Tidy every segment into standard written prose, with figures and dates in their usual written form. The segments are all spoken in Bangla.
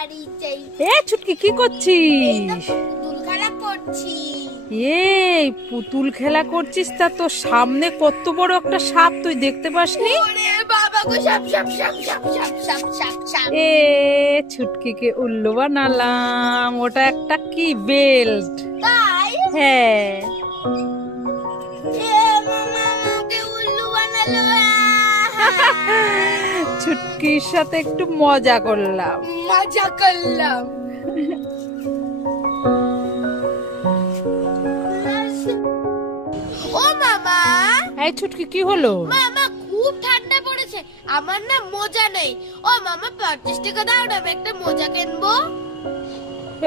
এ ছুটকি কি করছিস? পুতুল খেলা করছি। এই পুতুল খেলা করছিস? তা তোর সামনে কত বড় একটা সাপ, তুই দেখতে পাসনি? ওরে বাবা গো, সাপ সাপ সাপ সাপ সাপ সাপ সাপ সাপ। এ ছুটকিকে উল্লু বানালাম। ওটা একটা কি বেল্ট? তাই? হ্যাঁ। এ মামা আমাকে উল্লু বানালো। ছুটকির সাথে একটু মজা করলাম। মজা করলাম। ও মামা, এই ছুটকি কি হলো? মামা খুব ঠান্ডা পড়েছে, আমার না মোজা নেই। ও মামা 50 টাকা দাও না, আমি একটা মোজা কিনবো।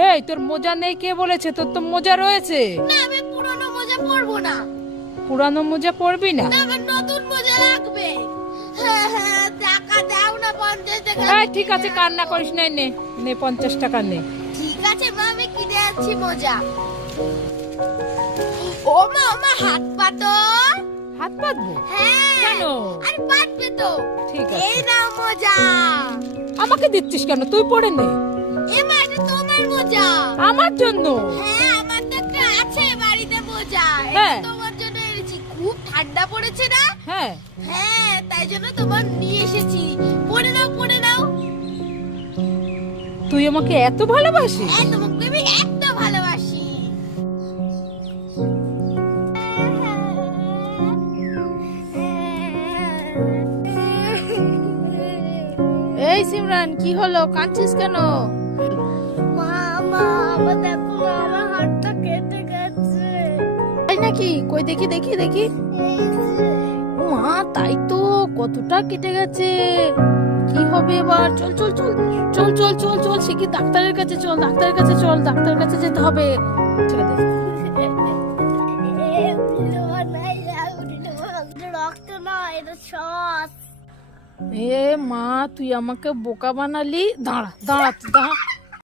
এই তোর মোজা নেই কে বলেছে? তোর তো মোজা রয়েছে। না, আমি পুরনো মোজা পরবো না। পুরানো মোজা পরবি না? না, আমার নতুন মোজা লাগবে। হ্যাঁ হ্যাঁ, টাকা দাও না 50 টাকা। এই ঠিক আছে, কান্না করিস না, নে নে 50 টাকা নে। ঠিক আছে মা, আমি কিনে আনছি মোজা। ও মা, হাত পাতো। হাত পাতবো? হ্যাঁ। কেন? আরে পাতবে তো। ঠিক আছে। এই নাও মোজা। আমাকে দিচ্ছিস কেন? তুই পরে নে। এ মা, এটা তোমার মোজা। আমার জন্য? হ্যাঁ, আমার তো একটা আছে বাড়িতে মোজা। হ্যাঁ। এটা তোমার জন্য এনেছি। খুব ঠান্ডা পড়েছে না? হ্যাঁ। হ্যাঁ, তাই জন্য তোমার নিয়ে এসেছি। পরে নাও, পরে নাও। তুই আমাকে এত ভালোবাসিস? হ্যাঁ, তোমাকে আমি এত ভালোবাসি। এই সিমরান, কি হলো? কাঁদছিস কেন? মামা, আমার দেখো না, আমার হাতটা কেটে গেছে। তাই নাকি? কই দেখি দেখি দেখি। মা, তাই তো, কতটা কেটে গেছে। কি হবে এবার? চল চল চল চল চল চল চল, শিগগির ডাক্তারের কাছে চল, ডাক্তারের কাছে চল, ডাক্তারের কাছে যেতে হবে। ছেড়ে দে। রক্ত নয়, এটা শ্বাস। এ মা, তুই আমাকে বোকা বানালি। দাঁড়া দাঁড়া দাঁড়া।